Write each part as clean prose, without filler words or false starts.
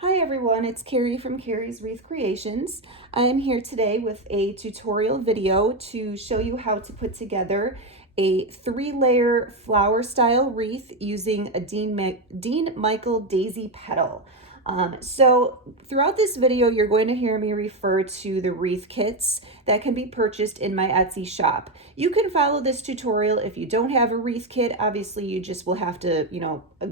Hi everyone, it's Carrie from Carrie's Wreath Creations. I am here today with a tutorial video to show you how to put together a 3-layer flower style wreath using a Dean Michael daisy petal. So throughout this video, you're going to hear me refer to the wreath kits that can be purchased in my Etsy shop. You can follow this tutorial if you don't have a wreath kit. Obviously, you just will have to,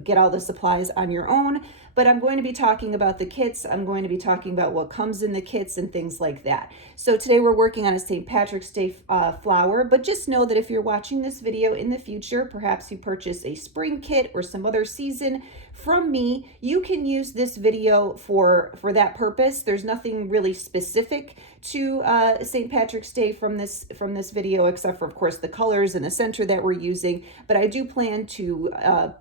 get all the supplies on your own. But I'm going to be talking about the kits. I'm going to be talking about what comes in the kits and things like that. So today we're working on a St. Patrick's Day flower, but just know that if you're watching this video in the future, perhaps you purchase a spring kit or some other season from me, you can use this video for that purpose. There's nothing really specific to St. Patrick's Day from this video, except for, of course, the colors and the center that we're using. But I do plan to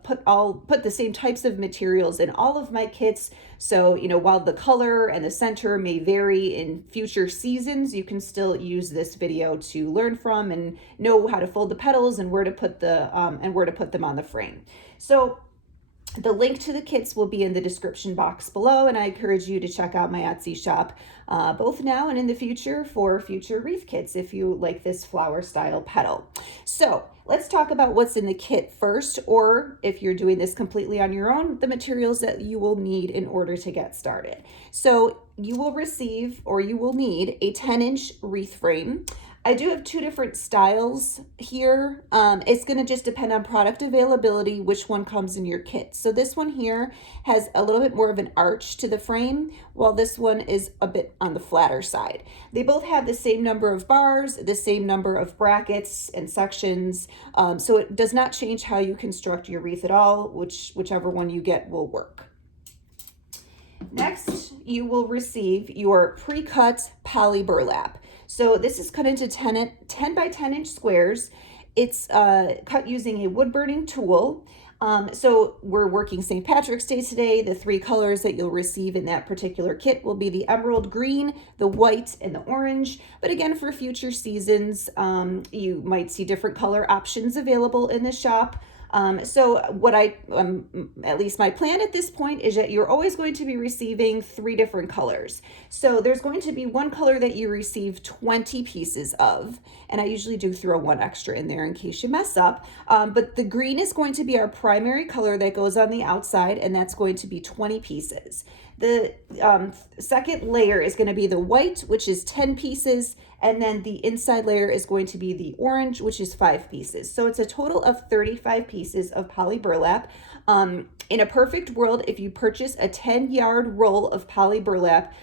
put the same types of materials in all of my kits. So, while the color and the center may vary in future seasons, you can still use this video to learn from and know how to fold the petals and where to put them on the frame. So the link to the kits will be in the description box below, and I encourage you to check out my Etsy shop both now and in the future for future wreath kits if you like this flower style petal. So let's talk about what's in the kit first, or if you're doing this completely on your own, the materials that you will need in order to get started. So you will receive, or you will need, a 10-inch wreath frame. I do have two different styles here. It's going to just depend on product availability, which one comes in your kit. So this one here has a little bit more of an arch to the frame, while this one is a bit on the flatter side. They both have the same number of bars, the same number of brackets and sections, so it does not change how you construct your wreath at all. Whichever one you get will work. Next, you will receive your pre-cut poly burlap. So this is cut into 10 by 10 inch squares. It's cut using a wood burning tool. So we're working St. Patrick's Day today. The 3 colors that you'll receive in that particular kit will be the emerald green, the white, and the orange. But again, for future seasons, you might see different color options available in the shop. So what at least my plan at this point is that you're always going to be receiving 3 different colors. So there's going to be one color that you receive 20 pieces of, and I usually do throw one extra in there in case you mess up. But the green is going to be our primary color that goes on the outside, and that's going to be 20 pieces. The second layer is going to be the white, which is 10 pieces, and then the inside layer is going to be the orange, which is 5 pieces. So it's a total of 35 pieces of poly burlap. In a perfect world, if you purchase a 10-yard roll of poly burlap,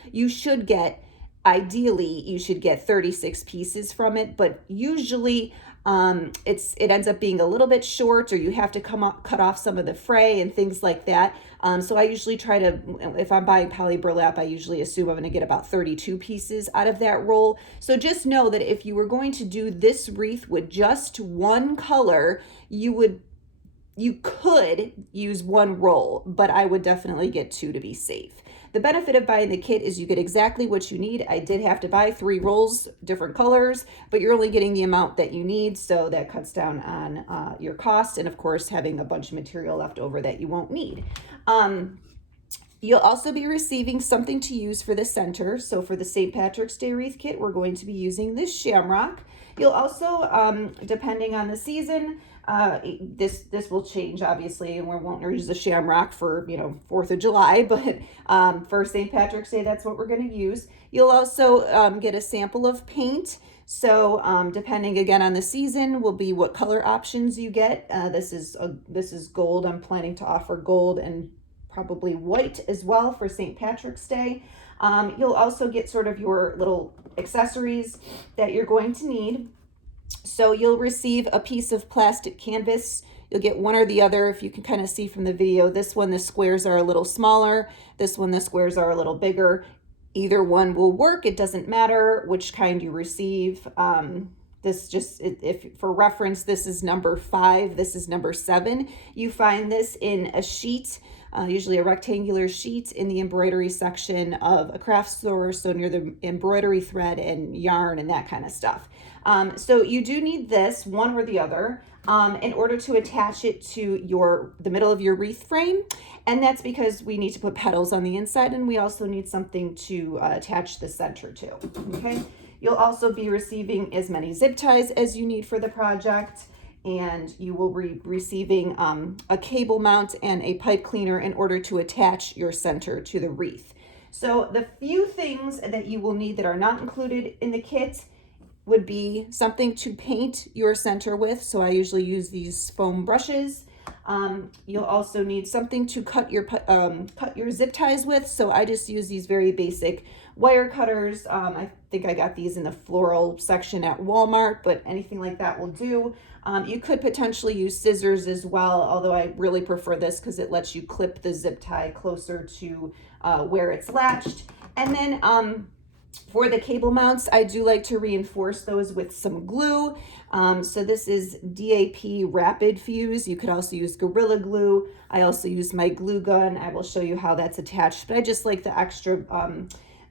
ideally, you should get 36 pieces from it, but usually it ends up being a little bit short, or you have to cut off some of the fray and things like that. So I usually try to, if I'm buying poly burlap, I usually assume I'm going to get about 32 pieces out of that roll. So just know that if you were going to do this wreath with just one color, you could use one roll, but I would definitely get 2 to be safe. The benefit of buying the kit is you get exactly what you need. I did have to buy 3 rolls, different colors, but you're only getting the amount that you need, so that cuts down on your cost, and of course having a bunch of material left over that you won't need. You'll also be receiving something to use for the center. So for the St. Patrick's Day wreath kit, we're going to be using this shamrock. You'll also, depending on the season, this will change obviously, and we won't use the shamrock for 4th of July, but for St. Patrick's Day, that's what we're going to use. You'll also get a sample of paint. So depending again on the season will be what color options you get. This is gold. I'm planning to offer gold and probably white as well for St. Patrick's Day. You'll also get sort of your little accessories that you're going to need. So you'll receive a piece of plastic canvas. You'll get one or the other. If you can kind of see from the video, this one, the squares are a little smaller. This one, the squares are a little bigger. Either one will work. It doesn't matter which kind you receive. If for reference, this is number 5, this is number 7. You find this in a sheet, usually a rectangular sheet in the embroidery section of a craft store, so near the embroidery thread and yarn and that kind of stuff. So you do need this, one or the other. in order to attach it to the middle of your wreath frame. And that's because we need to put petals on the inside, and we also need something to attach the center to, okay? You'll also be receiving as many zip ties as you need for the project, and you will be receiving a cable mount and a pipe cleaner in order to attach your center to the wreath. So the few things that you will need that are not included in the kit would be something to paint your center with. So I usually use these foam brushes. You'll also need something to cut your zip ties with. So I just use these very basic wire cutters. I think I got these in the floral section at Walmart, but anything like that will do. You could potentially use scissors as well, although I really prefer this because it lets you clip the zip tie closer to where it's latched. And then for the cable mounts, I do like to reinforce those with some glue. So this is DAP Rapid Fuse. You could also use Gorilla Glue. I also use my glue gun. I will show you how that's attached, but I just like the extra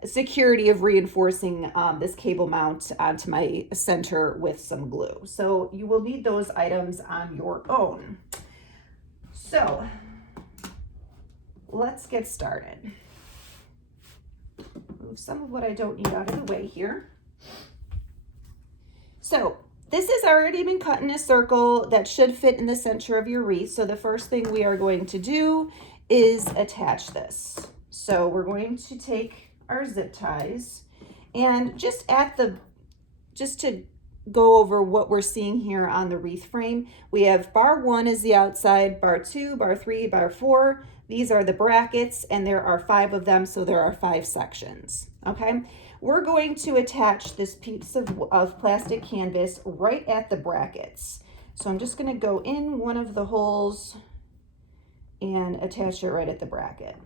security of reinforcing this cable mount onto my center with some glue. So you will need those items on your own. So let's get started. Move some of what I don't need out of the way here. So this has already been cut in a circle that should fit in the center of your wreath. So the first thing we are going to do is attach this. So we're going to take our zip ties, and just to go over what we're seeing here on the wreath frame, we have bar 1 is the outside, bar 2, bar 3, bar 4. These are the brackets, and there are 5 of them, so there are 5 sections, okay? We're going to attach this piece of plastic canvas right at the brackets. So I'm just gonna go in one of the holes and attach it right at the bracket.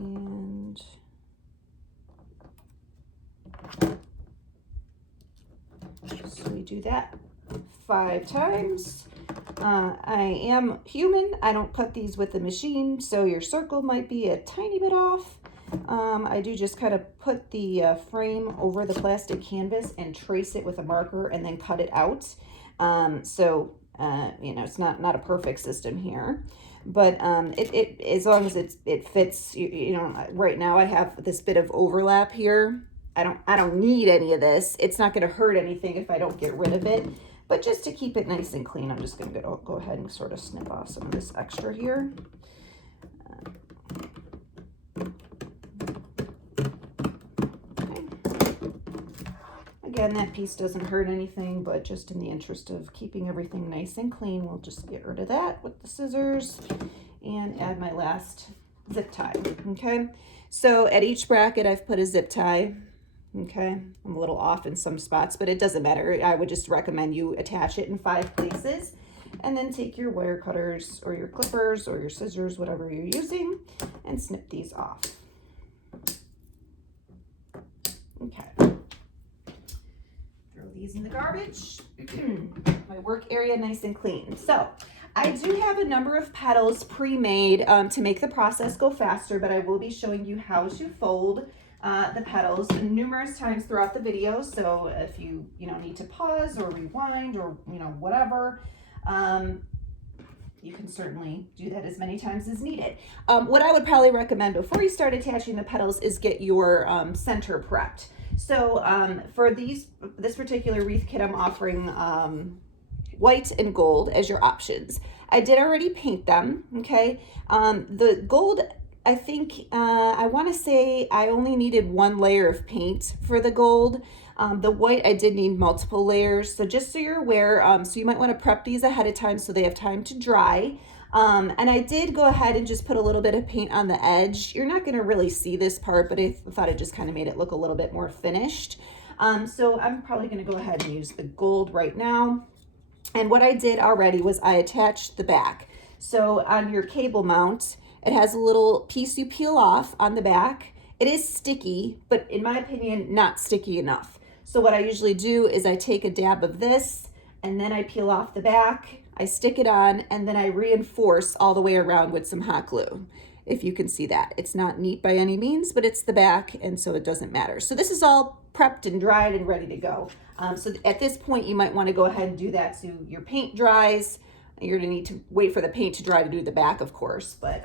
And so we do that 5 times. I am human. I don't cut these with the machine, so your circle might be a tiny bit off. I do just kind of put the frame over the plastic canvas and trace it with a marker and then cut it out. You know, it's not a perfect system here. But as long as it fits, you know, right now I have this bit of overlap here. I don't need any of this. It's not going to hurt anything if I don't get rid of it. But just to keep it nice and clean, I'm just going to go ahead and sort of snip off some of this extra here. Okay. Again, that piece doesn't hurt anything, but just in the interest of keeping everything nice and clean, we'll just get rid of that with the scissors and add my last zip tie, okay? So at each bracket, I've put a zip tie, okay? I'm a little off in some spots, but it doesn't matter. I would just recommend you attach it in 5 places, and then take your wire cutters or your clippers or your scissors, whatever you're using, and snip these off. Okay. These in the garbage. My work area nice and clean. So I do have a number of petals pre-made to make the process go faster, but I will be showing you how to fold the petals numerous times throughout the video. So if you need to pause or rewind or whatever, you can certainly do that as many times as needed. What I would probably recommend before you start attaching the petals is get your center prepped. So for this particular wreath kit, I'm offering white and gold as your options. I did already paint them, okay? The gold, I think, I want to say I only needed 1 layer of paint for the gold. The white, I did need multiple layers. So just so you're aware, so you might want to prep these ahead of time so they have time to dry. And I did go ahead and just put a little bit of paint on the edge. You're not going to really see this part, but I thought it just kind of made it look a little bit more finished. So I'm probably going to go ahead and use the gold right now. And what I did already was I attached the back. So on your cable mount, it has a little piece you peel off on the back. It is sticky, but in my opinion, not sticky enough. So what I usually do is I take a dab of this and then I peel off the back. I stick it on, and then I reinforce all the way around with some hot glue. if you can see that. It's not neat by any means, but it's the back, and so it doesn't matter. So this is all prepped and dried and ready to go. So at this point, you might want to go ahead and do that so your paint dries. You're going to need to wait for the paint to dry to do the back, of course, but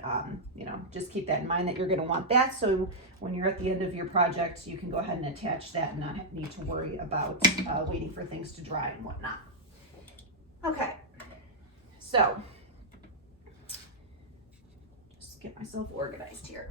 you know, just keep that in mind that you're going to want that. So when you're at the end of your project, you can go ahead and attach that and not need to worry about waiting for things to dry and whatnot. Okay, so just get myself organized here.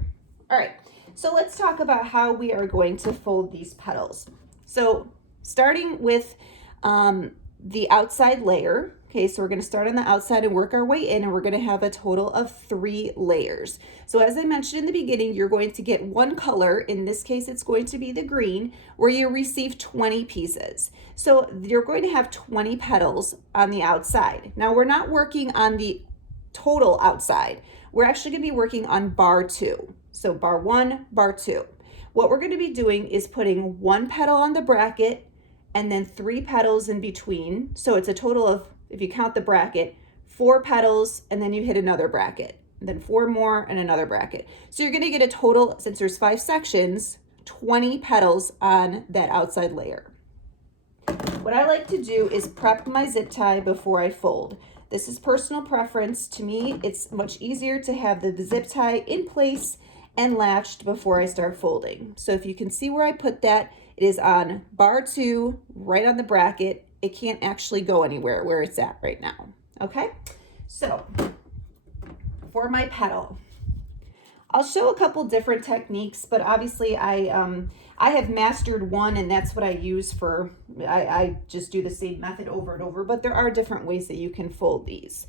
All right, so let's talk about how we are going to fold these petals. So starting with the outside layer. Okay, so we're going to start on the outside and work our way in, and we're going to have a total of 3 layers. So as I mentioned in the beginning, you're going to get one color. In this case, it's going to be the green, where you receive 20 pieces. So you're going to have 20 petals on the outside. Now we're not working on the total outside. We're actually going to be working on bar 2. So bar 1, bar 2. What we're going to be doing is putting 1 petal on the bracket and then 3 petals in between. So it's a total of, if you count the bracket, 4 petals, and then you hit another bracket, and then 4 more and another bracket. So you're going to get a total, since there's 5 sections, 20 petals on that outside layer. What I like to do is prep my zip tie before I fold. This is personal preference. To me, it's much easier to have the zip tie in place and latched before I start folding. So if you can see where I put that, it is on bar 2, right on the bracket. It can't actually go anywhere where it's at right now. Okay, so for my petal, I'll show a couple different techniques, but obviously I have mastered one, and that's what I use for, I just do the same method over and over, but there are different ways that you can fold these.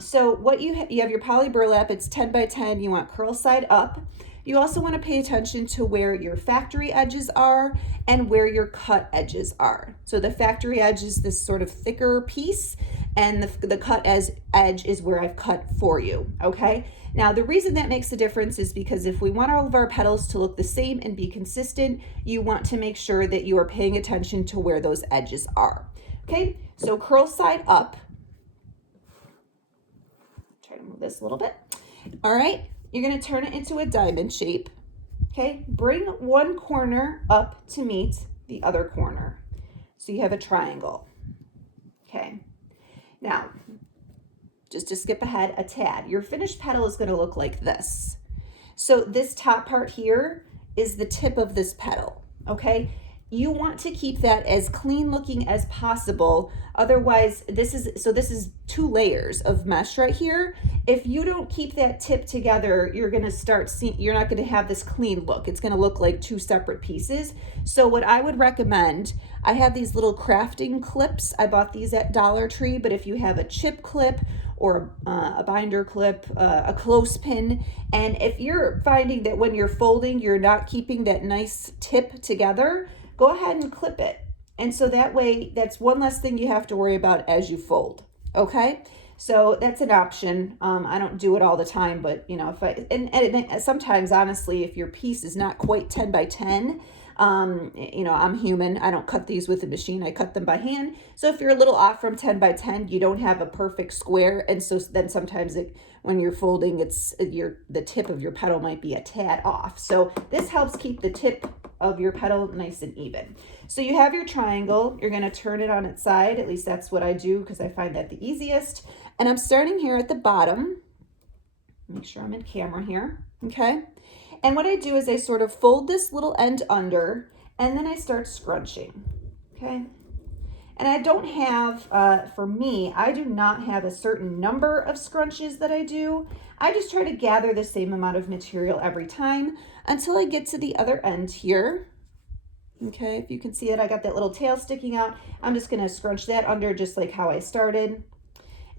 So what you have your poly burlap, it's 10 by 10, you want curl side up. You also want to pay attention to where your factory edges are and where your cut edges are. So the factory edge is this sort of thicker piece, and the cut edge is where I've cut for you, okay? Now the reason that makes a difference is because if we want all of our petals to look the same and be consistent, you want to make sure that you are paying attention to where those edges are, okay? So curl side up. Try to move this a little bit. All right. You're going to turn it into a diamond shape, okay? Bring one corner up to meet the other corner. So you have a triangle, okay? Now, just to skip ahead a tad, your finished petal is going to look like this. So this top part here is the tip of this petal, okay? You want to keep that as clean looking as possible. Otherwise, this is 2 layers of mesh right here. If you don't keep that tip together, you're going to start seeing, you're not going to have this clean look. It's going to look like 2 separate pieces. So what I would recommend, I have these little crafting clips. I bought these at Dollar Tree, but if you have a chip clip or a binder clip, a clothespin, and if you're finding that when you're folding, you're not keeping that nice tip together, go ahead and clip it. And so that way, that's one less thing you have to worry about as you fold, okay? So that's an option. I don't do it all the time, but you know, if and sometimes honestly, if your piece is not quite 10 by 10, you know, I'm human. I don't cut these with a machine. I cut them by hand. So if you're a little off from 10 by 10, you don't have a perfect square. And so then sometimes when you're folding, the tip of your petal might be a tad off. So this helps keep the tip of your petal nice and even. So you have your triangle. You're going to turn it on its side. At least that's what I do because I find that the easiest. And I'm starting here at the bottom. Make sure I'm in camera here. Okay. And what I do is I sort of fold this little end under, and then I start scrunching, okay? And I don't have, for me, I do not have a certain number of scrunches that I do. I just try to gather the same amount of material every time until I get to the other end here. Okay, if you can see it, I got that little tail sticking out. I'm just gonna scrunch that under just like how I started.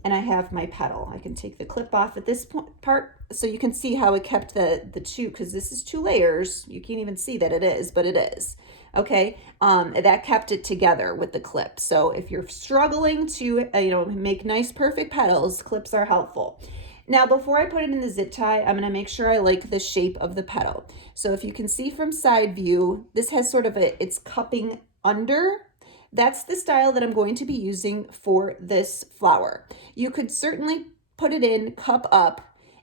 And I have my petal. I can take the clip off at this part so you can see how it kept the 2, because this is 2 layers. You can't even see that it is, but it is. Okay, that kept it together with the clip. So if you're struggling to make nice perfect petals, clips are helpful. Now before I put it in the zip tie, I'm going to make sure I like the shape of the petal. So if you can see from side view, this has sort of it's cupping under. That's the style that I'm going to be using for this flower. You could certainly put it in cup up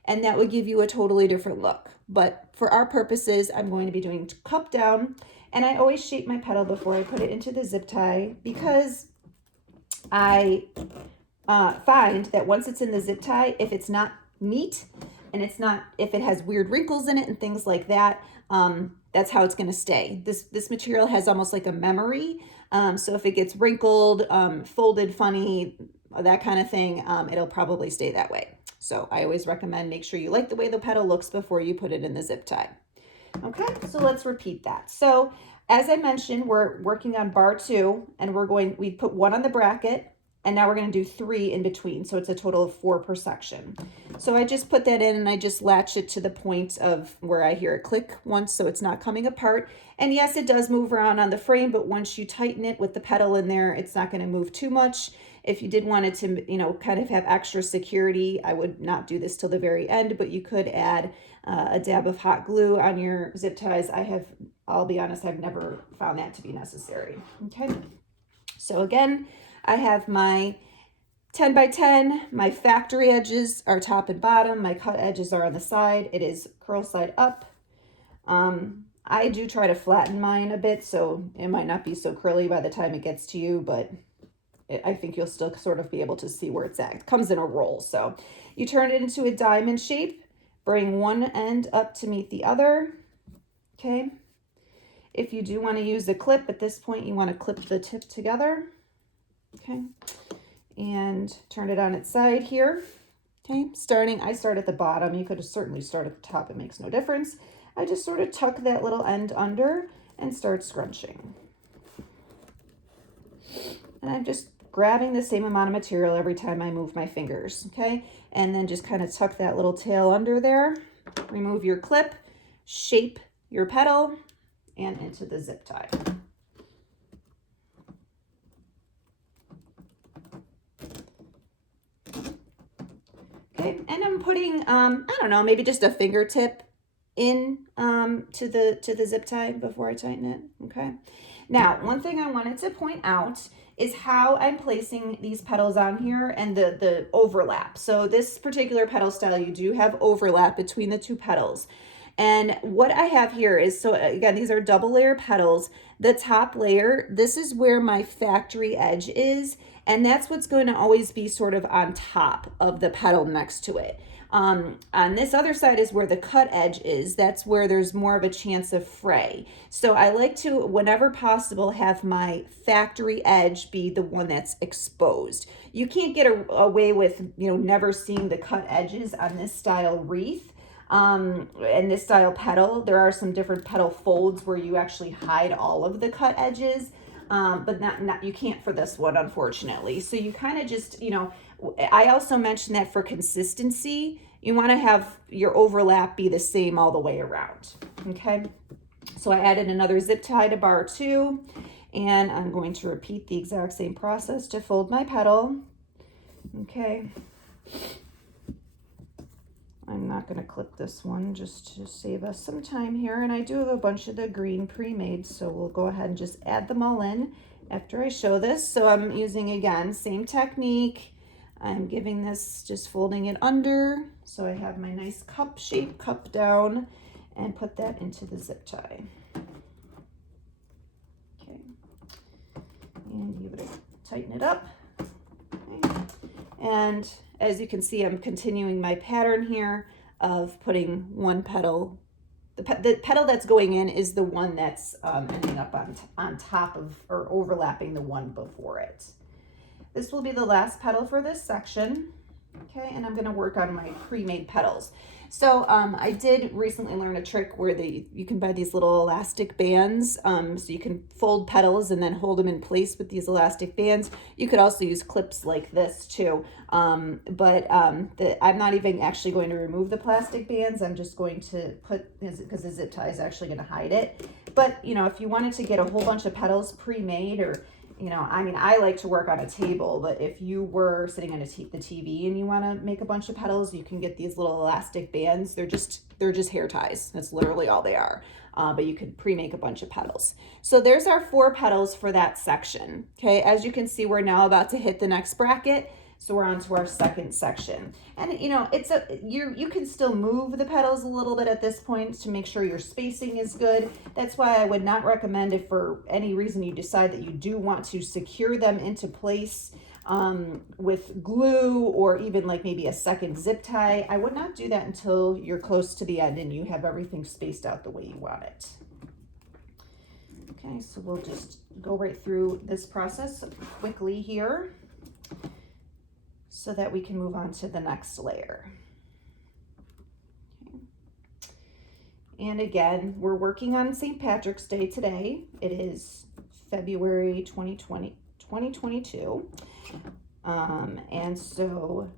and that would give you a totally different look. But for our purposes, I'm going to be doing cup down, and I always shape my petal before I put it into the zip tie, because I find that once it's in the zip tie, if it's not neat and if it has weird wrinkles in it and things like that, that's how it's going to stay. This material has almost like a memory. So if it gets wrinkled, folded funny, that kind of thing, it'll probably stay that way. So I always recommend make sure you like the way the petal looks before you put it in the zip tie. Okay, so let's repeat that. So as I mentioned, we're working on bar 2, and we put 1 on the bracket, and now we're going to do 3 in between. So it's a total of 4 per section. So I just put that in, and I just latch it to the point of where I hear it click once, so it's not coming apart. And yes, it does move around on the frame, but once you tighten it with the petal in there, it's not going to move too much. If you did want it to, kind of have extra security, I would not do this till the very end, but you could add a dab of hot glue on your zip ties. I'll be honest, I've never found that to be necessary. Okay. So again, I have my 10 by 10, my factory edges are top and bottom, my cut edges are on the side. It is curl side up. I do try to flatten mine a bit, so it might not be so curly by the time it gets to you, but I think you'll still sort of be able to see where it's at. It comes in a roll. So you turn it into a diamond shape, bring one end up to meet the other. Okay. If you do want to use a clip, at this point, you want to clip the tip together. Okay. And turn it on its side here. Okay. I start at the bottom. You could certainly start at the top. It makes no difference. I just sort of tuck that little end under and start scrunching. And I'm just grabbing the same amount of material every time I move my fingers, okay? And then just kind of tuck that little tail under there, remove your clip, shape your petal, and into the zip tie. Okay, and I'm putting, I don't know, maybe just a fingertip in to the zip tie before I tighten it, okay? Now, one thing I wanted to point out is how I'm placing these petals on here and the overlap. So this particular petal style, you do have overlap between the 2 petals. And what I have here is, so again, these are double layer petals. The top layer, this is where my factory edge is, and that's what's going to always be sort of on top of the petal next to it. On this other side is where the cut edge is. That's where there's more of a chance of fray. So I like to, whenever possible, have my factory edge be the one that's exposed. You can't get away with, never seeing the cut edges on this style wreath. And this style petal. There are some different petal folds where you actually hide all of the cut edges. But not you can't for this one, unfortunately. So you kind of just, I also mentioned that for consistency, you want to have your overlap be the same all the way around. Okay. So I added another zip tie to bar 2, and I'm going to repeat the exact same process to fold my petal. Okay. I'm not going to clip this one just to save us some time here. And I do have a bunch of the green pre-made, so we'll go ahead and just add them all in after I show this. So I'm using, again, same technique. I'm giving this, just folding it under. So I have my nice cup shape, cup down, and put that into the zip tie. Okay. And give it tighten it up. Okay. And as you can see, I'm continuing my pattern here of putting one petal. The petal that's going in is the one that's ending up on top of or overlapping the one before it. This will be the last petal for this section. Okay, and I'm going to work on my pre-made petals. So I did recently learn a trick where you can buy these little elastic bands, so you can fold petals and then hold them in place with these elastic bands. You could also use clips like this too, but I'm not even actually going to remove the plastic bands. I'm just going to put, because the zip tie is actually going to hide it. But if you wanted to get a whole bunch of petals pre-made, or I like to work on a table, but if you were sitting on the TV and you want to make a bunch of petals, you can get these little elastic bands. They're just hair ties. That's literally all they are. But you could pre-make a bunch of petals. So there's our 4 petals for that section. Okay, as you can see, we're now about to hit the next bracket. So we're on to our second section. And you know, you can still move the petals a little bit at this point to make sure your spacing is good. That's why I would not recommend, if for any reason you decide that you do want to secure them into place with glue or even like maybe a second zip tie, I would not do that until you're close to the end and you have everything spaced out the way you want it. Okay, so we'll just go right through this process quickly here so that we can move on to the next layer. Okay. And again, we're working on St. Patrick's Day today. It is February 2022. And so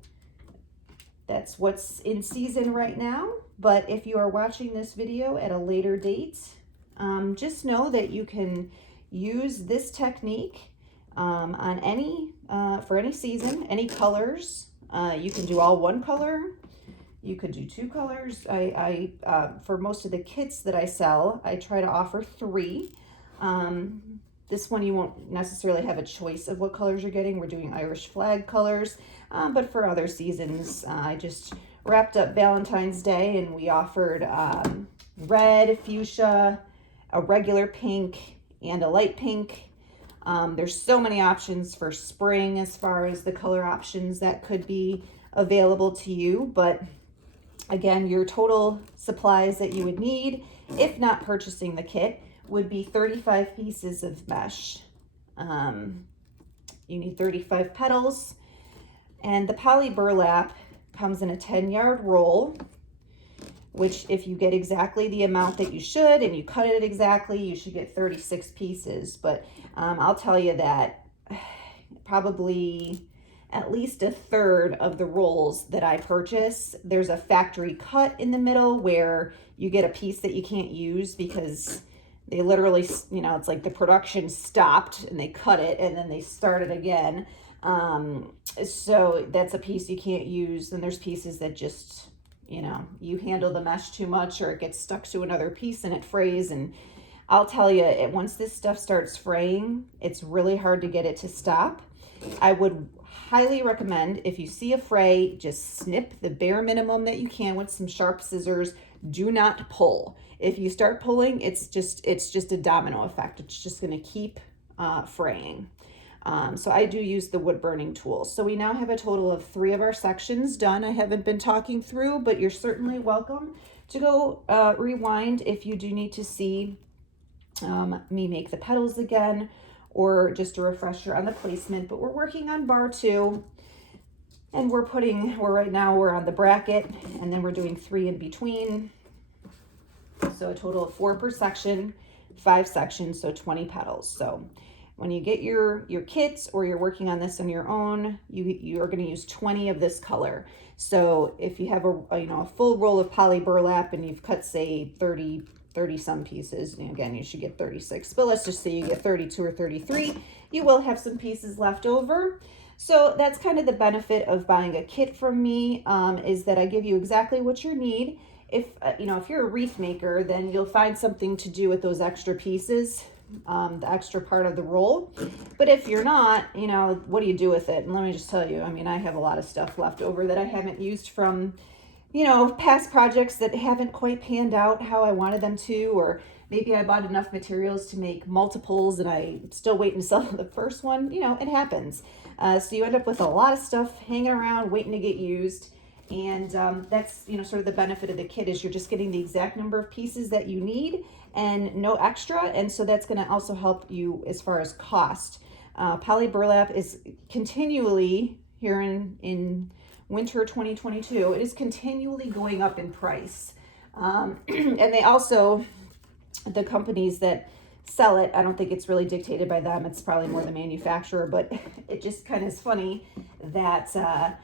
that's what's in season right now. But if you are watching this video at a later date, just know that you can use this technique on any for any season, any colors. You can do all one color. You could do two colors. I for most of the kits that I sell, I try to offer three. This one you won't necessarily have a choice of what colors you're getting. We're doing Irish flag colors, but for other seasons, I just wrapped up Valentine's Day and we offered red, fuchsia, a regular pink, and a light pink. There's so many options for spring as far as the color options that could be available to you. But again, your total supplies that you would need, if not purchasing the kit, would be 35 pieces of mesh. You need 35 petals, and the poly burlap comes in a 10-yard roll, which if you get exactly the amount that you should and you cut it exactly, you should get 36 pieces. But I'll tell you that probably at least a third of the rolls that I purchase, there's a factory cut in the middle where you get a piece that you can't use because they literally, you know, it's like the production stopped and they cut it and then they start it again. So that's a piece you can't use. Then there's pieces that just, you know, you handle the mesh too much or it gets stuck to another piece and it frays. And I'll tell you, once this stuff starts fraying, it's really hard to get it to stop. I would highly recommend, if you see a fray, just snip the bare minimum that you can with some sharp scissors. Do not pull. If you start pulling, it's just a domino effect. It's just going to keep fraying. So I do use the wood burning tool. So we now have a total of 3 of our sections done. I haven't been talking through, but you're certainly welcome to go rewind if you do need to see me make the petals again, or just a refresher on the placement. But we're working on bar 2, and right now we're on the bracket, and then we're doing 3 in between. So a total of 4 per section, 5 sections, so 20 petals. So when you get your kits or you're working on this on your own, you are going to use 20 of this color. So if you have a full roll of poly burlap and you've cut, say, 30 some pieces, and again, you should get 36, but let's just say you get 32 or 33, you will have some pieces left over. So that's kind of the benefit of buying a kit from me, is that I give you exactly what you need. If you're a wreath maker, then you'll find something to do with those extra pieces, the extra part of the roll. But if you're not, what do you do with it? And let me just tell you, I have a lot of stuff left over that I haven't used from, past projects that haven't quite panned out how I wanted them to, or maybe I bought enough materials to make multiples and I'm still waiting to sell the first one. It happens. So you end up with a lot of stuff hanging around waiting to get used. And that's, sort of the benefit of the kit, is you're just getting the exact number of pieces that you need and no extra. And so that's going to also help you as far as cost. Poly burlap is continually, here in winter 2022, it is continually going up in price. And they also, the companies that sell it, I don't think it's really dictated by them. It's probably more the manufacturer, but it just kind of is funny that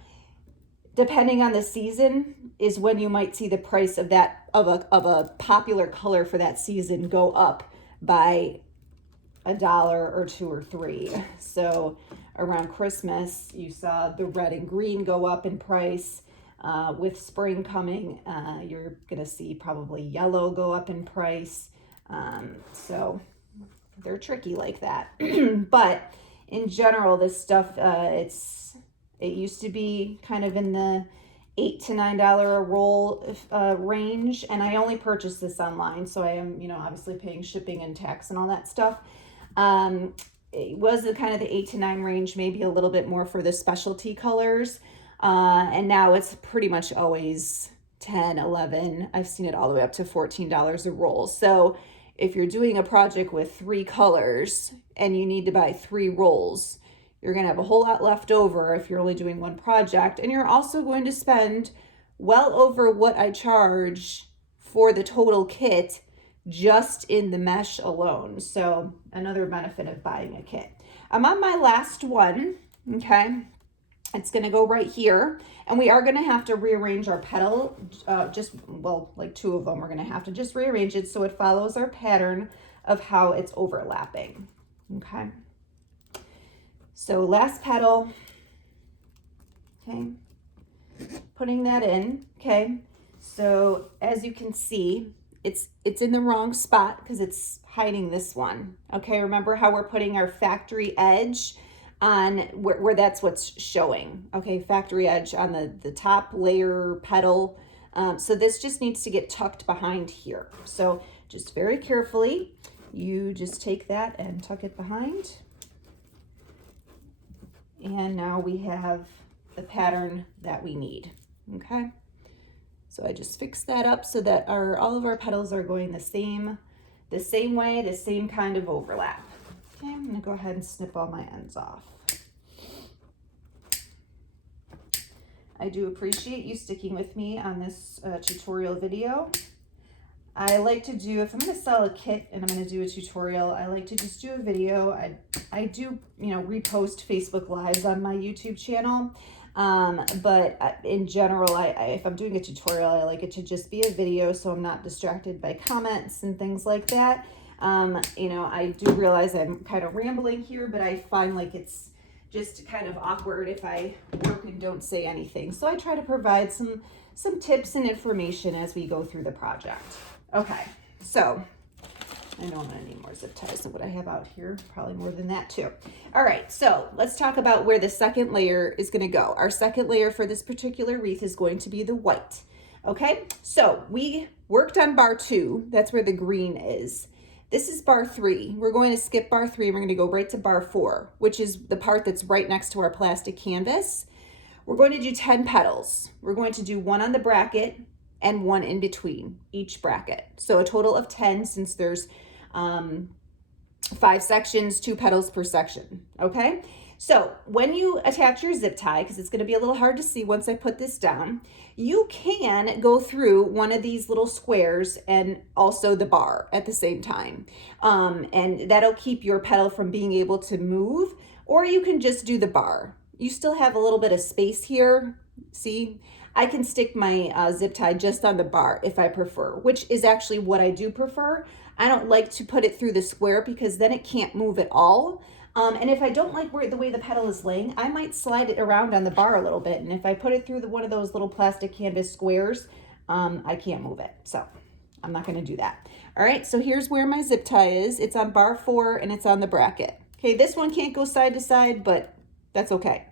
depending on the season is when you might see the price of a popular color for that season go up by $1 or $2 or $3. So around Christmas, you saw the red and green go up in price. With spring coming, you're gonna see probably yellow go up in price. So they're tricky like that. But in general, this stuff, It used to be kind of in the $8 to $9 a roll range, and I only purchased this online, so I am, you know, obviously paying shipping and tax and all that stuff. It was the kind of the 8 to 9 range, maybe a little bit more for the specialty colors, and now it's pretty much always 10, 11. I've seen it all the way up to $14 a roll. So if you're doing a project with 3 colors and you need to buy 3 rolls, you're going to have a whole lot left over if you're only doing one project. And you're also going to spend well over what I charge for the total kit just in the mesh alone. So another benefit of buying a kit. I'm on my last one, okay? It's going to go right here. And we are going to have to rearrange our petal, well, like 2 of them. We're going to have to just rearrange it so it follows our pattern of how it's overlapping, okay? So last petal, okay, putting that in, okay. So as you can see, it's in the wrong spot because it's hiding this one, okay. Remember how we're putting our factory edge on where that's what's showing, okay, factory edge on the top layer petal. So this just needs to get tucked behind here. So just very carefully, you just take that and tuck it behind. And now we have the pattern that we need, okay? So I just fixed that up so that all of our petals are going the same way, the same kind of overlap. Okay, I'm gonna go ahead and snip all my ends off. I do appreciate you sticking with me on this tutorial video. I like to do, if I'm going to sell a kit and I'm going to do a tutorial, I like to just do a video. I do, you know, repost Facebook Lives on my YouTube channel. But in general, if I'm doing a tutorial, I like it to just be a video so I'm not distracted by comments and things like that. You know, I do realize I'm kind of rambling here, but I find like it's just kind of awkward if I work and don't say anything. So I try to provide some tips and information as we go through the project. Okay, so I know I'm gonna need more zip ties than what I have out here, probably more than that too. All right, so let's talk about where the second layer is gonna go. Our second layer for this particular wreath is going to be the white. Okay, so we worked on bar 2, that's where the green is. This is bar 3. We're going to skip bar 3, we're gonna go right to bar 4, which is the part that's right next to our plastic canvas. We're going to do 10 petals. We're going to do 1 on the bracket and 1 in between each bracket. So a total of 10 since there's 5 sections, 2 petals per section, okay? So when you attach your zip tie, because it's gonna be a little hard to see once I put this down, you can go through one of these little squares and also the bar at the same time. And that'll keep your petal from being able to move, or you can just do the bar. You still have a little bit of space here, see? I can stick my zip tie just on the bar if I prefer, which is actually what I do prefer. I don't like to put it through the square because then it can't move at all. And if I don't like the way the petal is laying, I might slide it around on the bar a little bit. And if I put it through one of those little plastic canvas squares, I can't move it. So I'm not gonna do that. All right, so here's where my zip tie is. It's on bar 4 and it's on the bracket. Okay, this one can't go side to side, but that's okay.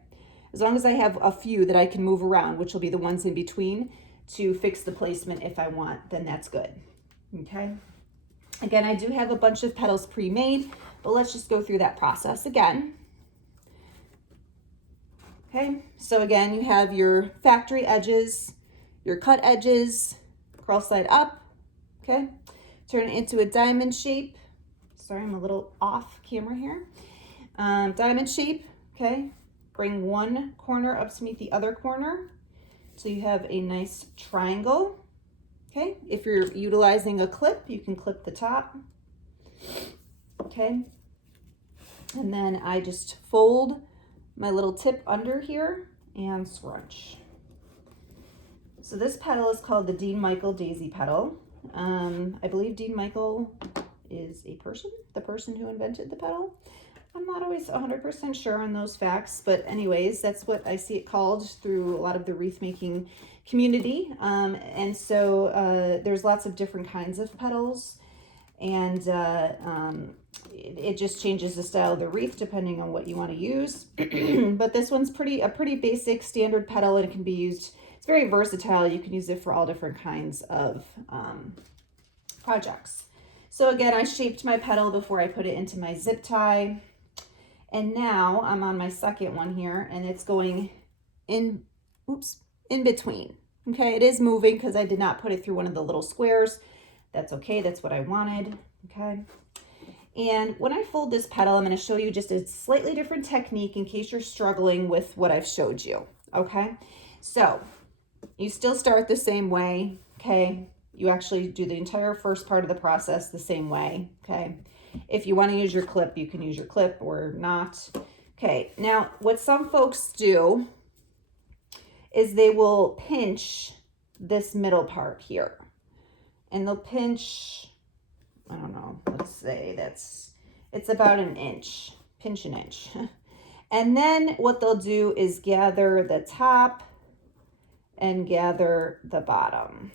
As long as I have a few that I can move around, which will be the ones in between to fix the placement if I want, then that's good, okay? Again, I do have a bunch of petals pre-made, but let's just go through that process again. Okay, so again, you have your factory edges, your cut edges, curl side up, okay? Turn it into a diamond shape. Sorry, I'm a little off camera here. Diamond shape, okay? Bring one corner up to meet the other corner. So you have a nice triangle. Okay, if you're utilizing a clip, you can clip the top. Okay, and then I just fold my little tip under here and scrunch. So this petal is called the Dean Michael Daisy Petal. I believe Dean Michael is a person, the person who invented the petal. I'm not always 100% sure on those facts, but anyways, that's what I see it called through a lot of the wreath making community. And so there's lots of different kinds of petals. And it just changes the style of the wreath depending on what you want to use. But this one's a pretty basic standard petal, and it can be used, it's very versatile. You can use it for all different kinds of projects. So again, I shaped my petal before I put it into my zip tie. And now I'm on my second one here, and it's going in between. Okay, it is moving because I did not put it through one of the little squares. That's okay, that's what I wanted. Okay. And when I fold this petal, I'm going to show you just a slightly different technique in case you're struggling with what I've showed you. Okay, so you still start the same way. Okay, you actually do the entire first part of the process the same way. Okay, if you want to use your clip, you can use your clip or not. Okay, now what some folks do is they will pinch this middle part here, and they'll pinch, I don't know, let's say it's about an inch, pinch an inch. And then what they'll do is gather the top and gather the bottom.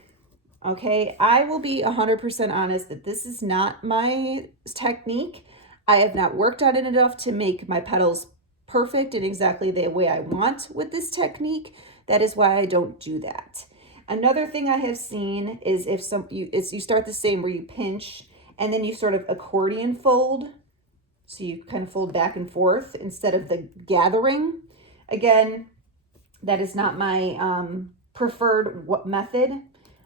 Okay, I will be 100% honest that this is not my technique. I have not worked on it enough to make my petals perfect in exactly the way I want with this technique. That is why I don't do that. Another thing I have seen is you start the same where you pinch and then you sort of accordion fold. So you kind of fold back and forth instead of the gathering. Again, that is not my preferred method.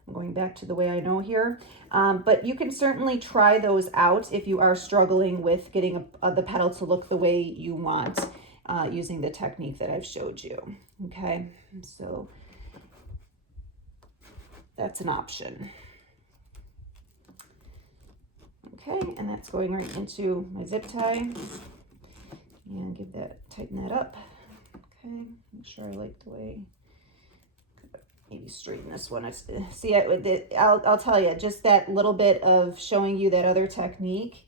I'm going back to the way I know here. But you can certainly try those out if you are struggling with getting the petal to look the way you want using the technique that I've showed you. Okay, so that's an option. Okay, and that's going right into my zip tie. And tighten that up. Okay, make sure I like the way, maybe straighten this one. See, I'll tell you, just that little bit of showing you that other technique,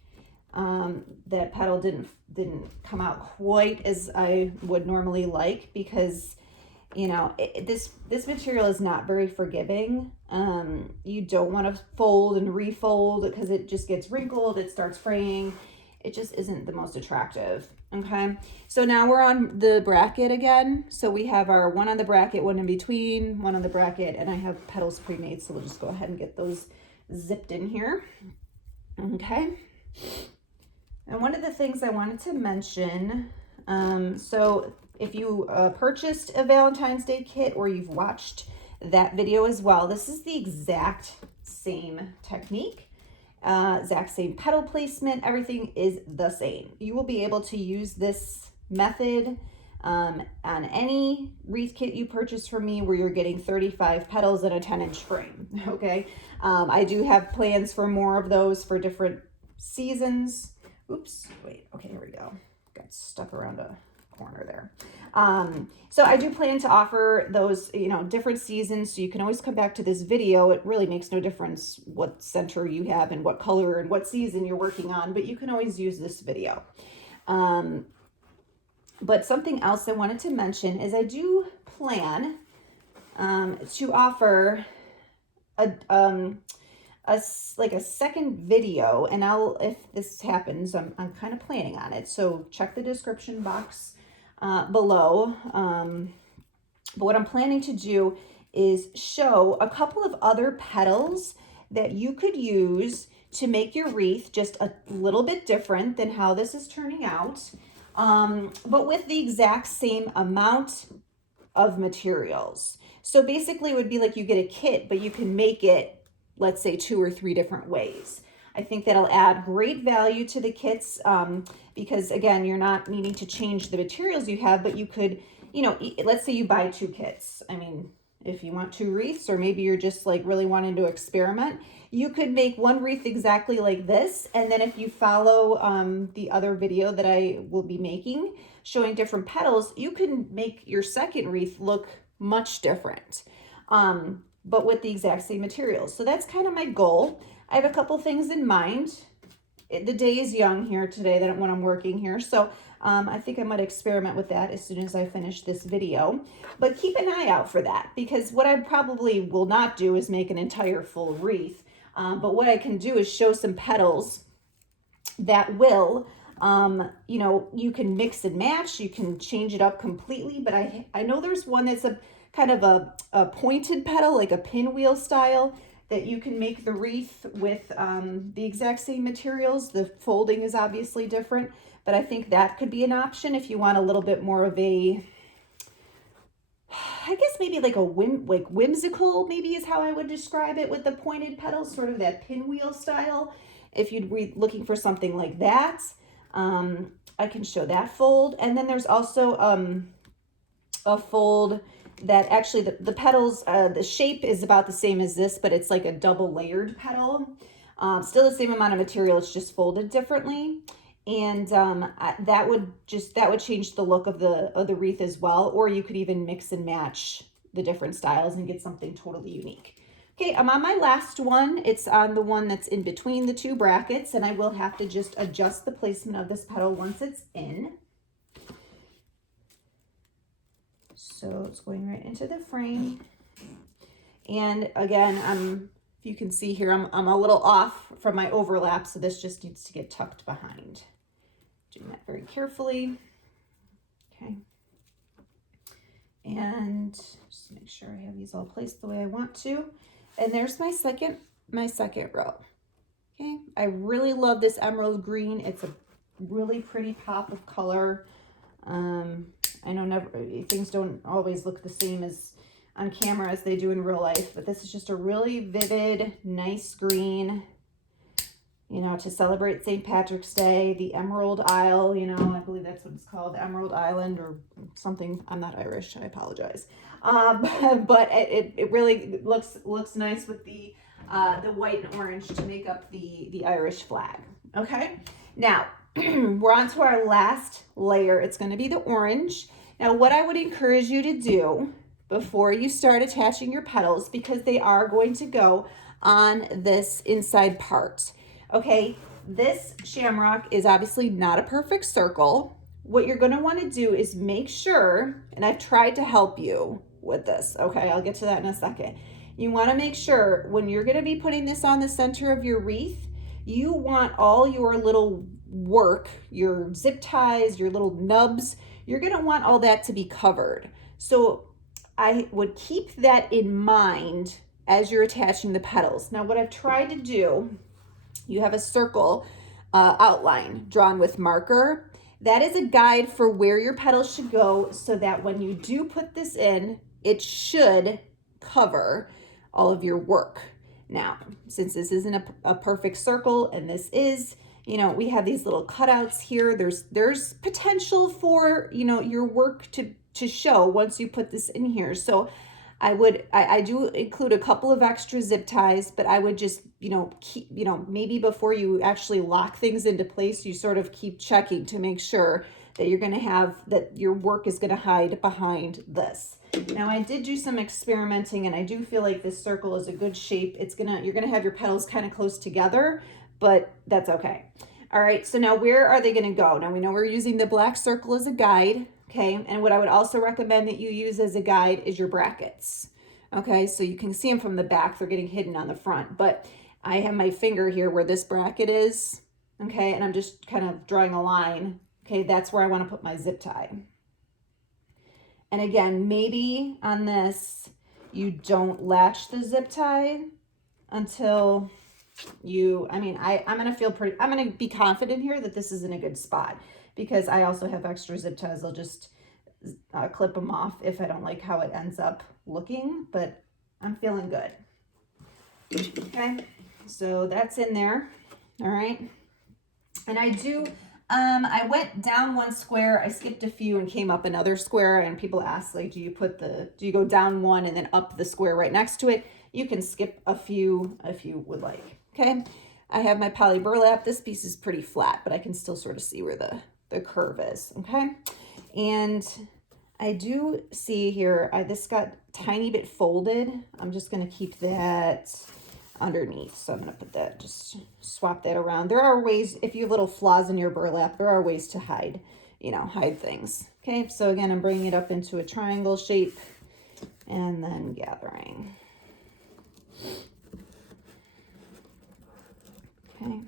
that petal didn't come out quite as I would normally like, because you know, this material is not very forgiving. You don't want to fold and refold because it just gets wrinkled, it starts fraying. It just isn't the most attractive. Okay, so now we're on the bracket again. So we have our one on the bracket, one in between, one on the bracket, and I have petals pre-made, so we'll just go ahead and get those zipped in here. Okay, and one of the things I wanted to mention, so if you purchased a Valentine's Day kit or you've watched that video as well, this is the exact same technique, exact same petal placement, everything is the same. You will be able to use this method on any wreath kit you purchase from me where you're getting 35 petals in a 10-inch frame, okay? I do have plans for more of those for different seasons. Oops, wait, okay, here we go. Got stuck around a corner there. So I do plan to offer those, you know, different seasons, so you can always come back to this video. It really makes no difference what center you have and what color and what season you're working on, but you can always use this video. But something else I wanted to mention is I do plan to offer a second video, and if this happens, I'm kind of planning on it, so check the description box below. But what I'm planning to do is show a couple of other petals that you could use to make your wreath just a little bit different than how this is turning out, but with the exact same amount of materials. So basically it would be like you get a kit, but you can make it, let's say, 2 or 3 different ways. I think that'll add great value to the kits, because again, you're not needing to change the materials you have, but you could, you know, let's say you buy 2 kits. I mean, if you want 2 wreaths, or maybe you're just like really wanting to experiment, you could make one wreath exactly like this. And then if you follow the other video that I will be making showing different petals, you can make your second wreath look much different, but with the exact same materials. So that's kind of my goal. I have a couple things in mind. The day is young here today when I'm working here, so I think I might experiment with that as soon as I finish this video. But keep an eye out for that, because what I probably will not do is make an entire full wreath. But what I can do is show some petals that will, you know, you can mix and match, you can change it up completely, but I know there's one that's a kind of a pointed petal, like a pinwheel style, that you can make the wreath with the exact same materials. The folding is obviously different, but I think that could be an option if you want a little bit more of a, I guess maybe like a whimsical, maybe is how I would describe it, with the pointed petals, sort of that pinwheel style. If you'd be looking for something like that, I can show that fold. And then there's also a fold that actually the petals, the shape is about the same as this, but it's like a double layered petal. Still the same amount of material, it's just folded differently. And that would change the look of the wreath as well. Or you could even mix and match the different styles and get something totally unique. Okay, I'm on my last one. It's on the one that's in between the two brackets, and I will have to just adjust the placement of this petal once it's in. So it's going right into the frame. And again, if you can see here, I'm a little off from my overlap, so this just needs to get tucked behind. Doing that very carefully. Okay. And just make sure I have these all placed the way I want to. And there's my second row. Okay. I really love this emerald green. It's a really pretty pop of color. I know things don't always look the same as on camera as they do in real life, but this is just a really vivid, nice green, you know, to celebrate St. Patrick's Day, the Emerald Isle, you know, I believe that's what it's called, Emerald Island or something. I'm not Irish, I apologize. But it really looks nice with the white and orange to make up the Irish flag. Okay, now we're on to our last layer. It's going to be the orange. Now, what I would encourage you to do before you start attaching your petals, because they are going to go on this inside part. Okay, this shamrock is obviously not a perfect circle. What you're going to want to do is make sure, and I've tried to help you with this, okay, I'll get to that in a second. You want to make sure when you're going to be putting this on the center of your wreath, you want all your little work, your zip ties, your little nubs, you're going to want all that to be covered. So I would keep that in mind as you're attaching the petals. Now, what I've tried to do, you have a circle outline drawn with marker. That is a guide for where your petals should go, so that when you do put this in, it should cover all of your work. Now, since this isn't a perfect circle, and this is, you know, we have these little cutouts here. There's potential for, you know, your work to show once you put this in here. So I do include a couple of extra zip ties, but I would just, you know, keep, you know, maybe before you actually lock things into place, you sort of keep checking to make sure that you're going to have, that your work is going to hide behind this. Now, I did do some experimenting, and I do feel like this circle is a good shape. You're going to have your petals kind of close together, but that's okay. All right, so now where are they going to go? Now, we know we're using the black circle as a guide, okay? And what I would also recommend that you use as a guide is your brackets, okay? So you can see them from the back. They're getting hidden on the front, but I have my finger here where this bracket is, okay? And I'm just kind of drawing a line, okay? That's where I want to put my zip tie. And again, maybe on this, you don't latch the zip tie until I'm going to be confident here that this is in a good spot, because I also have extra zip ties. I'll just clip them off if I don't like how it ends up looking, but I'm feeling good. Okay, so that's in there. All right. And I went down one square, I skipped a few and came up another square, and people ask, like, do you go down one and then up the square right next to it? You can skip a few if you would like. Okay, I have my poly burlap. This piece is pretty flat, but I can still sort of see where the curve is. Okay, and I do see here, this got tiny bit folded. I'm just going to keep that underneath. So I'm going to put that, just swap that around. There are ways, if you have little flaws in your burlap, there are ways to hide things. Okay, so again, I'm bringing it up into a triangle shape and then gathering. Okay.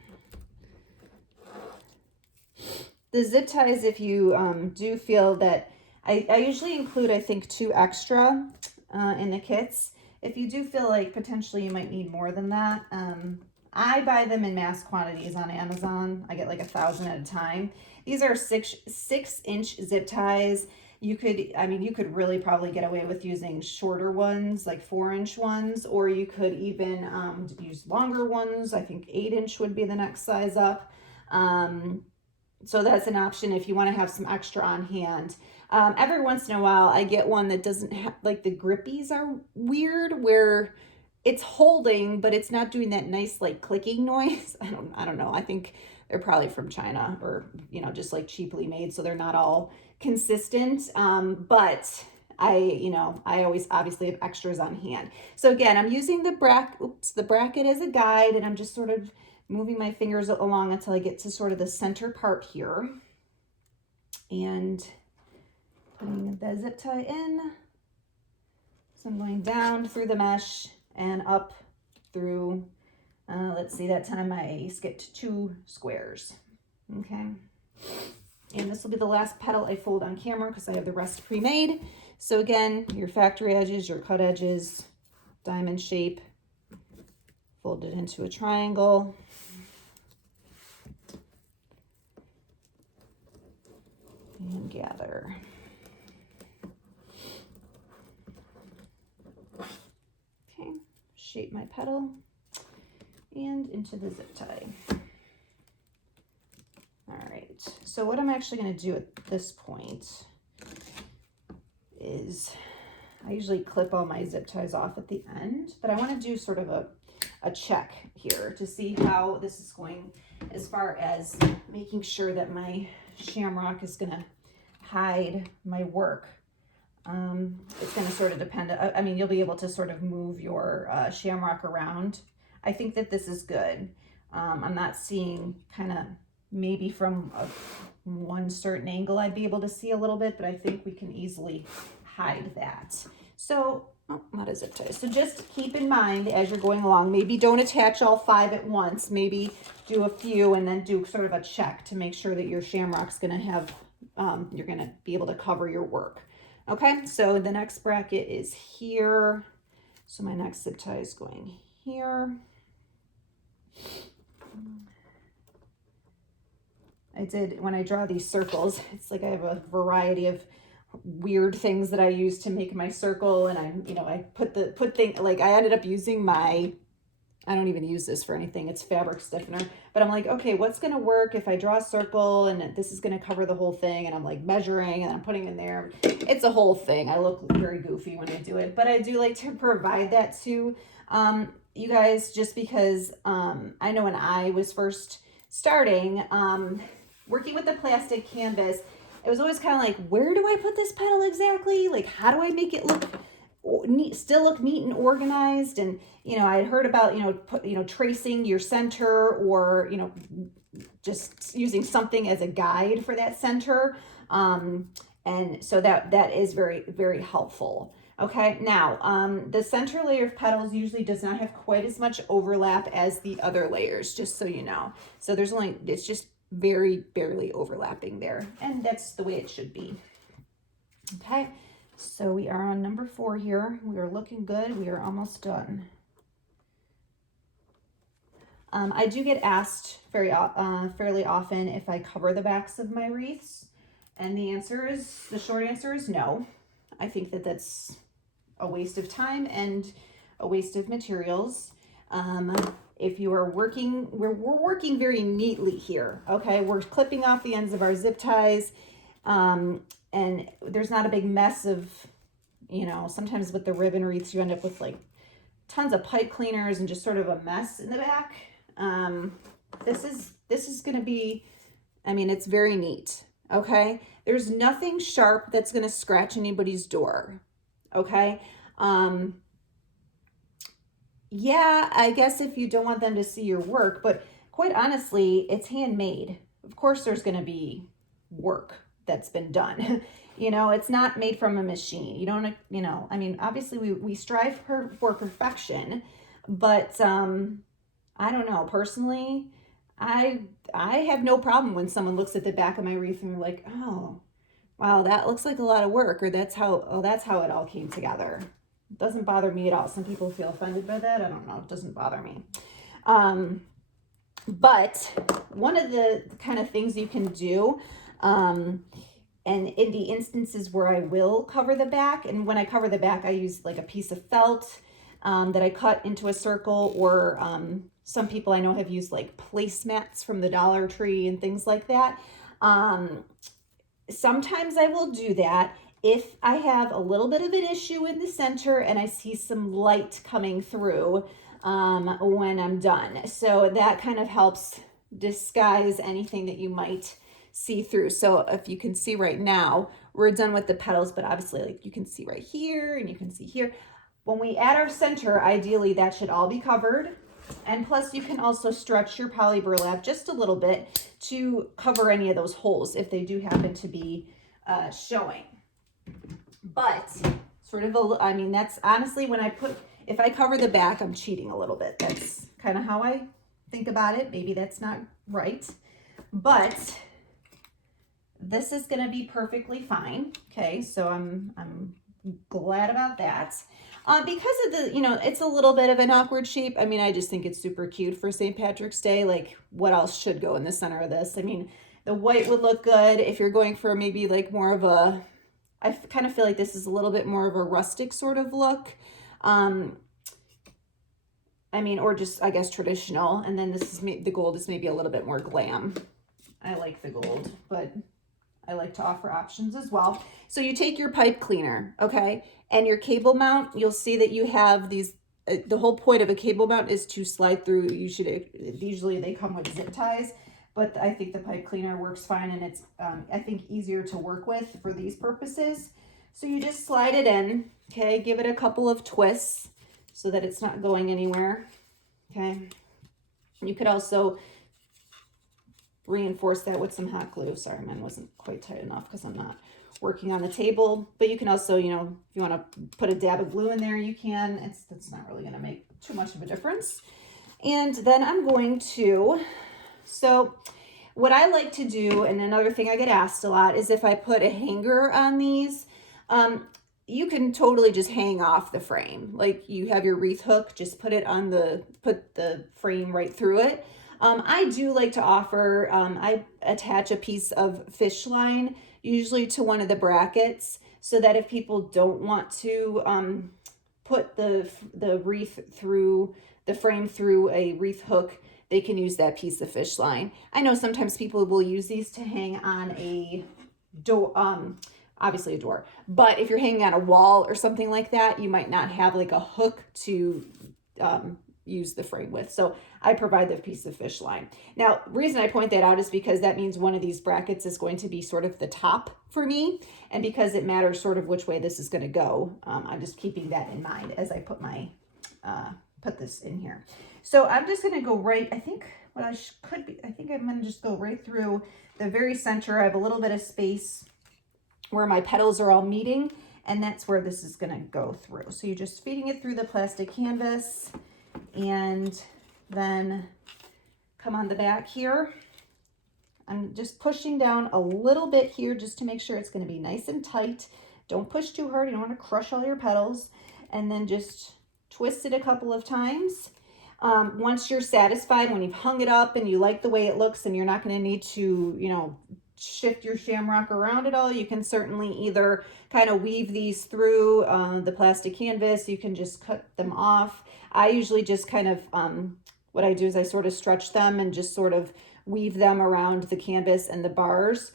The zip ties, if you do feel that, I usually include, I think, 2 extra in the kits. If you do feel like potentially you might need more than that, I buy them in mass quantities on Amazon. I get like 1,000 at a time. These are 6-inch zip ties. You could, I mean, you could really probably get away with using shorter ones, like 4-inch ones, or you could even use longer ones. I think 8-inch would be the next size up. So that's an option if you want to have some extra on hand. Every once in a while, I get one that doesn't have, like, the grippies are weird, where it's holding, but it's not doing that nice, like, clicking noise. I don't know. I think they're probably from China, or, you know, just like cheaply made, so they're not all consistent. But I always obviously have extras on hand. So again, I'm using the bracket as a guide, and I'm just sort of moving my fingers along until I get to sort of the center part here, and putting the zip tie in. So I'm going down through the mesh and up through, let's see, that time I skipped 2 squares. Okay. And this will be the last petal I fold on camera because I have the rest pre-made. So again, your factory edges, your cut edges, diamond shape, fold it into a triangle. And gather. Okay, shape my petal and into the zip tie. All right, so what I'm actually going to do at this point is, I usually clip all my zip ties off at the end, but I want to do sort of a check here to see how this is going, as far as making sure that my shamrock is going to hide my work. It's going to sort of depend. I mean, you'll be able to sort of move your shamrock around. I think that this is good. I'm not seeing, kind of maybe from one certain angle I'd be able to see a little bit, but I think we can easily hide that. So, not a zip tie. So just keep in mind as you're going along, maybe don't attach all 5 at once. Maybe do a few and then do sort of a check to make sure that your shamrock's going to have, you're going to be able to cover your work. Okay, so the next bracket is here. So my next zip tie is going here. I did, when I draw these circles, it's like I have a variety of weird things that I use to make my circle, and I put things, like I ended up using my, I don't even use this for anything, it's fabric stiffener, but I'm like, okay, what's gonna work if I draw a circle and this is gonna cover the whole thing, and I'm like measuring and I'm putting in there. It's a whole thing. I look very goofy when I do it, but I do like to provide that to you guys, just because I know when I was first starting working with the plastic canvas, it was always kind of like, where do I put this petal exactly? Like, how do I make it look neat, still look neat and organized? And, I had heard about, tracing your center, or, just using something as a guide for that center. And so that is very, very helpful. Okay, now, the center layer of petals usually does not have quite as much overlap as the other layers, just so you know. So it's just very barely overlapping there, and that's the way it should be. Okay, so we are on number 4 here. We are looking good. We are almost done. I do get asked fairly often if I cover the backs of my wreaths, and the short answer is no. I think that that's a waste of time and a waste of materials. If you are working, we're working very neatly here, okay? We're clipping off the ends of our zip ties, and there's not a big mess of, sometimes with the ribbon wreaths, you end up with like tons of pipe cleaners and just sort of a mess in the back. This is going to be, it's very neat, okay? There's nothing sharp that's going to scratch anybody's door, okay? Yeah, I guess if you don't want them to see your work, but quite honestly, it's handmade. Of course, there's going to be work that's been done. It's not made from a machine. You don't, obviously we strive for perfection, but I don't know, personally, I have no problem when someone looks at the back of my wreath and they're like, oh, wow, that looks like a lot of work, or that's how it all came together. It doesn't bother me at all. Some people feel offended by that. I don't know. It doesn't bother me. But one of the kind of things you can do, and in the instances where I will cover the back, and when I cover the back, I use like a piece of felt that I cut into a circle, or some people I know have used like placemats from the Dollar Tree and things like that. Sometimes I will do that if I have a little bit of an issue in the center and I see some light coming through when I'm done. So that kind of helps disguise anything that you might see through. So if you can see right now, we're done with the petals, but obviously like you can see right here and you can see here. When we add our center, ideally that should all be covered. And plus you can also stretch your poly burlap just a little bit to cover any of those holes if they do happen to be showing. But sort of, I mean, that's honestly when if I cover the back, I'm cheating a little bit. That's kind of how I think about it. Maybe that's not right, but this is going to be perfectly fine. Okay. So I'm glad about that. Because of the, it's a little bit of an awkward shape. I mean, I just think it's super cute for St. Patrick's Day. Like, what else should go in the center of this? I mean, the white would look good if you're going for maybe like more of a, I kind of feel like this is a little bit more of a rustic sort of look. I mean, or just, I guess, traditional. And then this is the gold is maybe a little bit more glam. I like the gold, but I like to offer options as well. So you take your pipe cleaner, okay, and your cable mount. You'll see that you have these, the whole point of a cable mount is to slide through. Usually they come with zip ties, but I think the pipe cleaner works fine, and it's, I think, easier to work with for these purposes. So you just slide it in, okay, give it a couple of twists so that it's not going anywhere, okay. You could also reinforce that with some hot glue. Sorry, mine wasn't quite tight enough because I'm not working on the table, but you can also, if you want to put a dab of glue in there, you can. It's not really going to make too much of a difference. And then I'm going to, so what I like to do, and another thing I get asked a lot, is if I put a hanger on these, you can totally just hang off the frame. Like you have your wreath hook, just put the frame right through it. I do like to offer, I attach a piece of fish line, usually to one of the brackets, so that if people don't want to put the wreath through the frame through a wreath hook, they can use that piece of fish line. I know sometimes people will use these to hang on a door, obviously a door, but if you're hanging on a wall or something like that, you might not have like a hook to use the frame with. So I provide the piece of fish line. Now, the reason I point that out is because that means one of these brackets is going to be sort of the top for me. And because it matters sort of which way this is going to go, I'm just keeping that in mind as I put put this in here. So I'm just going to go right, I think what I could be, I think I'm going to just go right through the very center. I have a little bit of space where my petals are all meeting, and that's where this is going to go through. So you're just feeding it through the plastic canvas, and then come on the back here. I'm just pushing down a little bit here just to make sure it's going to be nice and tight. Don't push too hard. You don't want to crush all your petals. And then just twist it a couple of times. Once you're satisfied, when you've hung it up and you like the way it looks and you're not going to need to, shift your shamrock around at all, you can certainly either kind of weave these through the plastic canvas. You can just cut them off. I usually just kind of, what I do is I sort of stretch them and just sort of weave them around the canvas and the bars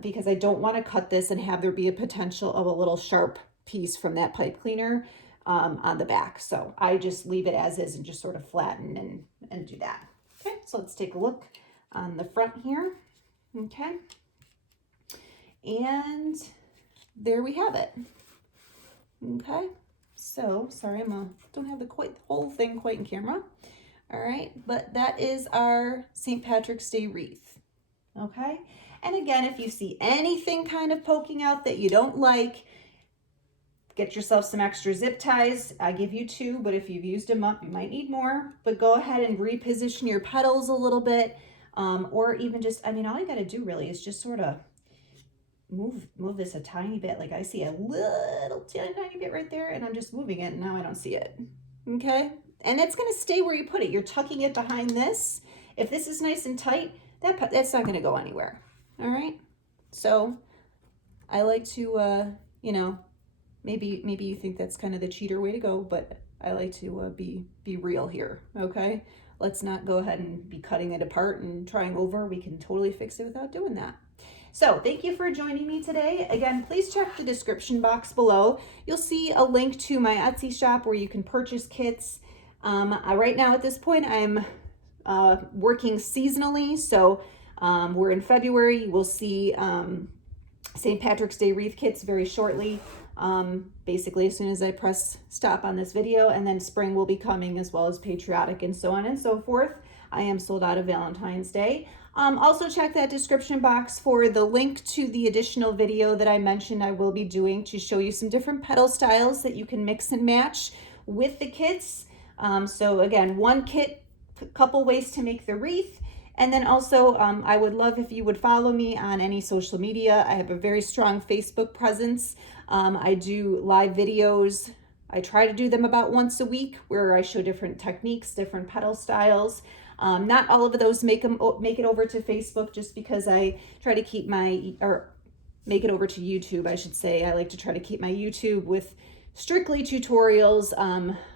because I don't want to cut this and have there be a potential of a little sharp piece from that pipe cleaner on the back. So I just leave it as is and just sort of flatten and do that. Okay, so let's take a look on the front here. Okay, and there we have it. Okay, so sorry, don't have the whole thing quite in camera. All right, but that is our St. Patrick's Day wreath. Okay, and again, if you see anything kind of poking out that you don't like, Get yourself some extra zip ties. I give you 2, but if you've used them up, you might need more. But go ahead and reposition your petals a little bit, or even just, I mean, all you got to do really is just sort of move this a tiny bit. Like I see a little tiny bit right there, and I'm just moving it, and now I don't see it. Okay, and it's going to stay where you put it. You're tucking it behind this. If this is nice and tight, that's not going to go anywhere. All right, so I like to, you know, maybe you think that's kind of the cheater way to go, but I like to be real here, okay? Let's not go ahead and be cutting it apart and trying over. We can totally fix it without doing that. So thank you for joining me today. Again, please check the description box below. You'll see a link to my Etsy shop where you can purchase kits. Right now at this point, I'm working seasonally, so we're in February. You will see St. Patrick's Day wreath kits very shortly. Basically as soon as I press stop on this video, and then spring will be coming, as well as patriotic and so on and so forth. I am sold out of Valentine's Day. Also check that description box for the link to the additional video that I mentioned I will be doing to show you some different petal styles that you can mix and match with the kits. So again, one kit, couple ways to make the wreath. And then also, I would love if you would follow me on any social media. I have a very strong Facebook presence. I do live videos. I try to do them about once a week, where I show different techniques, different petal styles. Not all of those make it over to Facebook, just because I try to keep make it over to YouTube, I should say. I like to try to keep my YouTube with strictly tutorials,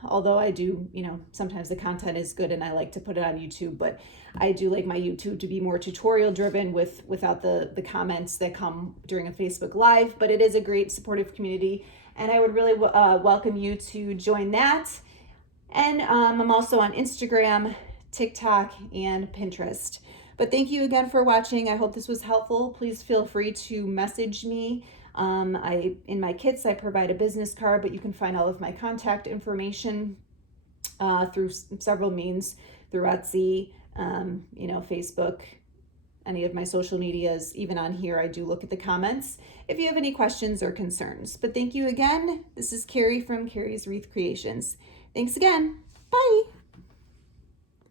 although I do, you know, sometimes the content is good and I like to put it on YouTube, but I do like my YouTube to be more tutorial driven without the comments that come during a Facebook Live. But it is a great supportive community, and I would really welcome you to join that. And I'm also on Instagram, TikTok, and Pinterest. But thank you again for watching. I hope this was helpful. Please feel free to message me. In my kits, I provide a business card, but you can find all of my contact information through several means, through Etsy, you know, Facebook, any of my social medias. Even on here, I do look at the comments if you have any questions or concerns. But thank you again. This is Carrie from Carrie's Wreath Creations. Thanks again. Bye.